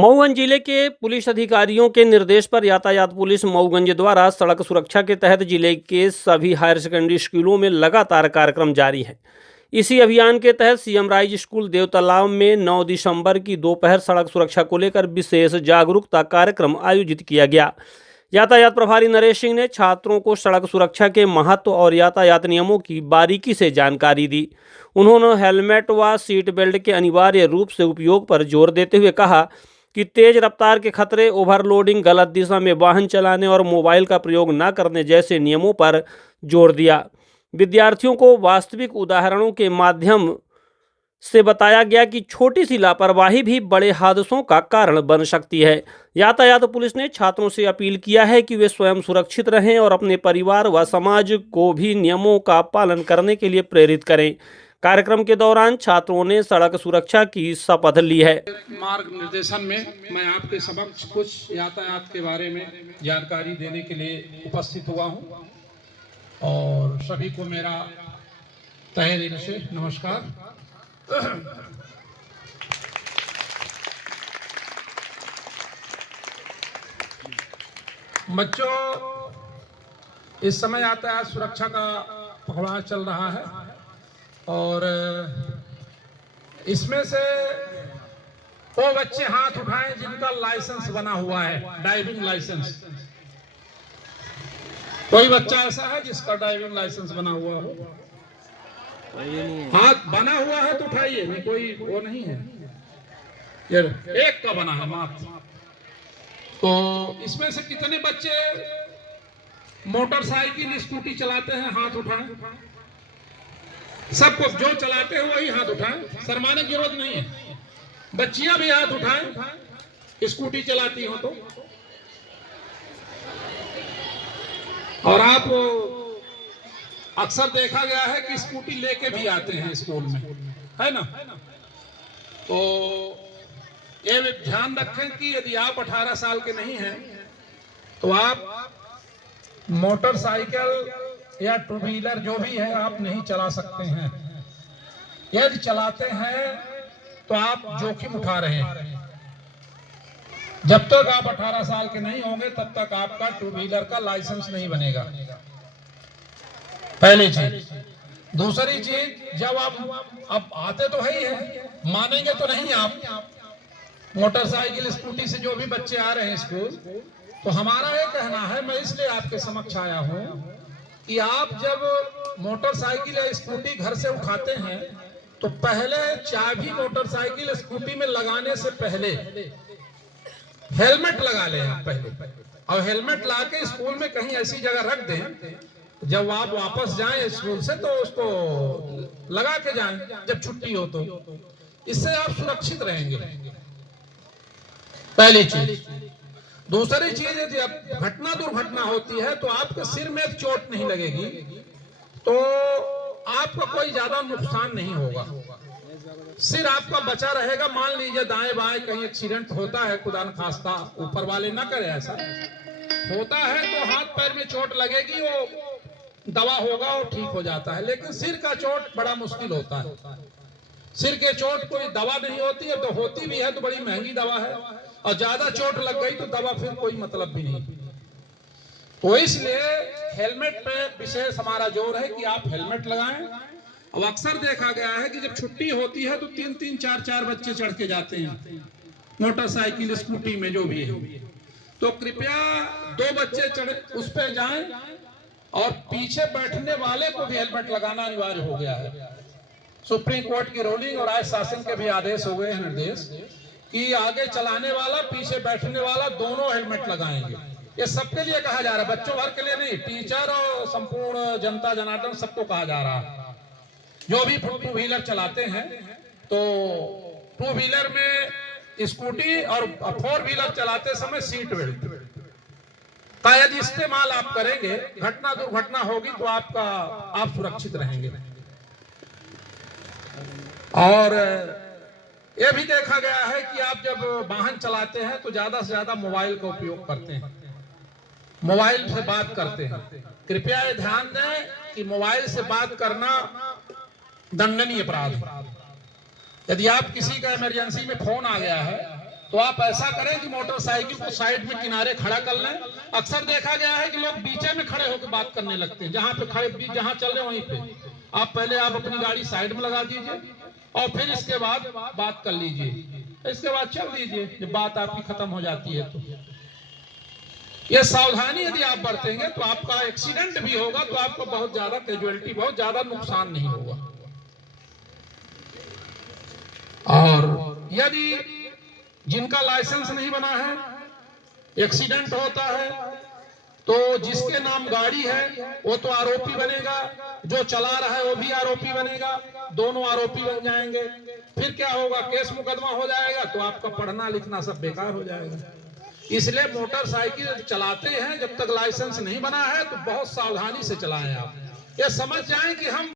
मऊगंज जिले के पुलिस अधिकारियों के निर्देश पर यातायात पुलिस मऊगंज द्वारा सड़क सुरक्षा के तहत जिले के सभी हायर सेकेंडरी स्कूलों में लगातार कार्यक्रम जारी है। इसी अभियान के तहत सीएम राइज स्कूल देवतालाब में 9 दिसंबर की दोपहर सड़क सुरक्षा को लेकर विशेष जागरूकता कार्यक्रम आयोजित किया गया। यातायात प्रभारी नरेश सिंह ने छात्रों को सड़क सुरक्षा के महत्व और यातायात नियमों की बारीकी से जानकारी दी। उन्होंने हेलमेट व सीट बेल्ट के अनिवार्य रूप से उपयोग पर जोर देते हुए कहा कि तेज रफ्तार के खतरे, ओवरलोडिंग, गलत दिशा में वाहन चलाने और मोबाइल का प्रयोग न करने जैसे नियमों पर जोर दिया। विद्यार्थियों को वास्तविक उदाहरणों के माध्यम से बताया गया कि छोटी सी लापरवाही भी बड़े हादसों का कारण बन सकती है। यातायात पुलिस ने छात्रों से अपील किया है कि वे स्वयं सुरक्षित रहें और अपने परिवार व समाज को भी नियमों का पालन करने के लिए प्रेरित करें। कार्यक्रम के दौरान छात्रों ने सड़क सुरक्षा की शपथ ली है। मार्ग निर्देशन में मैं आपके समक्ष कुछ यातायात के बारे में जानकारी देने के लिए उपस्थित हुआ हूं और सभी को मेरा तहे दिल से नमस्कार। बच्चों, इस समय यातायात सुरक्षा का पखवाड़ा चल रहा है और इसमें से वो बच्चे हाथ उठाएं जिनका लाइसेंस बना हुआ है, ड्राइविंग लाइसेंस। कोई बच्चा ऐसा है जिसका ड्राइविंग लाइसेंस बना हुआ हो? हाथ बना हुआ है तो उठाइए। नहीं, कोई वो नहीं है, ये एक का बना है मात्र। तो इसमें से कितने बच्चे मोटरसाइकिल, स्कूटी चलाते हैं? हाथ उठाएं। सबको जो चलाते हैं वही हाथ उठाएं, शर्माने की जरूरत नहीं है। बच्चियां भी हाथ उठाएं, स्कूटी चलाती हो तो। और आप अक्सर देखा गया है कि स्कूटी लेके भी आते हैं स्कूल में, है ना? तो ये ध्यान रखें कि यदि आप 18 साल के नहीं हैं तो आप मोटरसाइकिल या टू व्हीलर जो भी है आप नहीं चला सकते हैं। यदि चलाते हैं तो आप जोखिम उठा रहे हैं। जब तक आप 18 साल के नहीं होंगे तब तक आपका टू व्हीलर का लाइसेंस नहीं बनेगा, पहली चीज। दूसरी चीज, जब आप अब आते तो है ही है, मानेंगे तो नहीं आप। मोटरसाइकिल, स्कूटी से जो भी बच्चे आ रहे हैं स्कूल, तो हमारा ये कहना है, मैं इसलिए आपके समक्ष आया हूं कि आप जब मोटरसाइकिल या स्कूटी घर से उठाते हैं तो पहले चाबी मोटरसाइकिल स्कूटी में लगाने से पहले हेलमेट लगा लें आप पहले, और हेलमेट लाके स्कूल में कहीं ऐसी जगह रख दें, जब आप वापस जाएं स्कूल से तो उसको लगा के जाएं जब छुट्टी हो तो। इससे आप सुरक्षित रहेंगे, पहली चीज। दूसरी चीज, जब घटना दुर्घटना होती है तो आपके सिर में चोट नहीं लगेगी, तो आपका कोई ज्यादा नुकसान नहीं होगा, सिर आपका बचा रहेगा। मान लीजिए दाएं बाएं कहीं एक्सीडेंट होता है, खुदा न खास्ता, ऊपर वाले ना करे, ऐसा होता है तो हाथ पैर में चोट लगेगी, वो दवा होगा और ठीक हो जाता है। लेकिन सिर का चोट बड़ा मुश्किल होता है। सिर के चोट कोई दवा नहीं होती है, तो होती भी है तो बड़ी महंगी दवा है, और ज्यादा चोट लग गई तो दवा फिर कोई मतलब भी नहीं। तो इसलिए हेलमेट पे विशेष हमारा जोर है कि आप हेलमेट लगाएं। अब अक्सर देखा गया है कि जब छुट्टी होती है तो 3-3, 4-4 बच्चे चढ़ के जाते हैं मोटरसाइकिल, स्कूटी में जो भी है। तो कृपया 2 बच्चे चढ़ उस पर जाएं, और पीछे बैठने वाले को भी हेलमेट लगाना अनिवार्य हो गया है। सुप्रीम कोर्ट की रूलिंग और आज शासन के भी आदेश हो गए हैं, निर्देश, कि आगे चलाने वाला, पीछे बैठने वाला दोनों हेलमेट लगाएंगे। ये सबके लिए कहा जा रहा है, बच्चों भर के लिए नहीं, टीचर और संपूर्ण जनता जनार्दन सबको कहा जा रहा है। जो भी टू व्हीलर चलाते हैं तो टू व्हीलर में, स्कूटी और 4 व्हीलर चलाते समय सीट बेल्ट का यदि इस्तेमाल आप करेंगे, घटना दुर्घटना होगी तो आप सुरक्षित रहेंगे। और यह भी देखा गया है कि आप जब वाहन चलाते हैं तो ज्यादा से ज्यादा मोबाइल का उपयोग करते हैं, मोबाइल से बात करते हैं। कृपया ये ध्यान दें कि मोबाइल से बात करना दंडनीय अपराध है। यदि आप किसी का इमरजेंसी में फोन आ गया है तो आप ऐसा करें कि मोटरसाइकिल को साइड में किनारे खड़ा कर लें। अक्सर देखा गया है कि लोग बीचे में खड़े होकर बात करने लगते हैं, जहां पे खड़े जहां चल रहे वहीं पे आप पहले आप अपनी गाड़ी साइड में लगा दीजिए और फिर इसके बाद बात कर लीजिए, इसके बाद चल दीजिए जब बात आपकी खत्म हो जाती है। तो ये सावधानी यदि आप बरतेंगे तो आपका एक्सीडेंट भी होगा तो आपको बहुत ज्यादा कैजुअलिटी, बहुत ज्यादा नुकसान नहीं होगा। और यदि जिनका लाइसेंस नहीं बना है, एक्सीडेंट होता है, तो जिसके नाम गाड़ी है वो तो आरोपी बनेगा, जो चला रहा है वो भी आरोपी बनेगा, दोनों आरोपी बन जाएंगे। फिर क्या होगा, केस मुकदमा हो जाएगा, तो आपका पढ़ना लिखना सब बेकार हो जाएगा। इसलिए मोटरसाइकिल चलाते हैं जब तक लाइसेंस नहीं बना है तो बहुत सावधानी से चलाएं। आप ये समझ जाएं कि हम